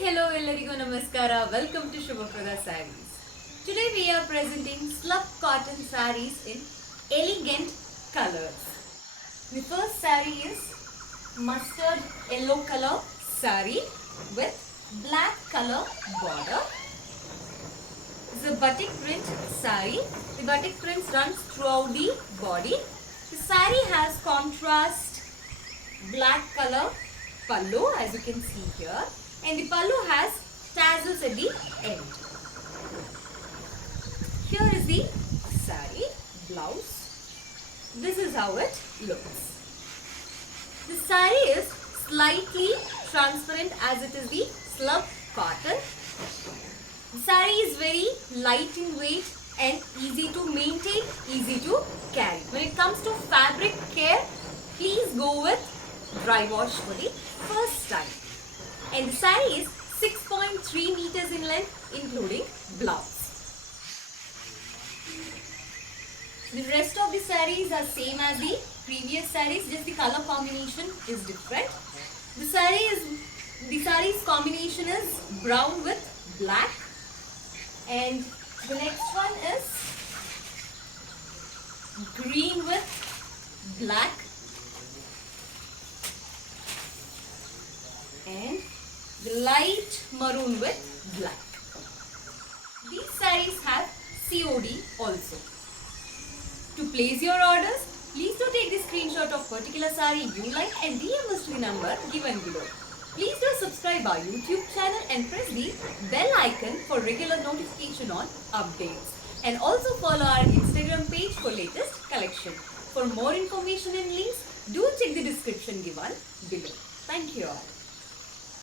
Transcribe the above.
hello ellarigu namaskara. Welcome to Shubhaprada Sarees. Today we are presenting Slub cotton sarees in elegant colors. The first saree is mustard yellow color saree with black color border. It's a batik print saree. The batik print runs throughout the body. The saree has contrast black color pallu, as you can see here, and the pallu has tassels at the end. Here is the saree blouse. This is how it looks. The saree is slightly transparent as it is the slub cotton. The saree is very light in weight and easy to maintain, easy to carry. When it comes to fabric care, please go with dry wash for the first time. And the saree is 6.3 meters in length, including blouse. The rest of the sarees are same as the previous sarees, just the color combination is different. The saree's combination is brown with black, and the next one is green with black, and the light maroon with black. These sarees have COD also. To place your orders, please do take the screenshot of particular saree you like and DM us to the number given below. Please do subscribe our YouTube channel and press the bell icon for regular notification on updates. And also follow our Instagram page for latest collection. For more information and links, do check the description given below. Thank you all.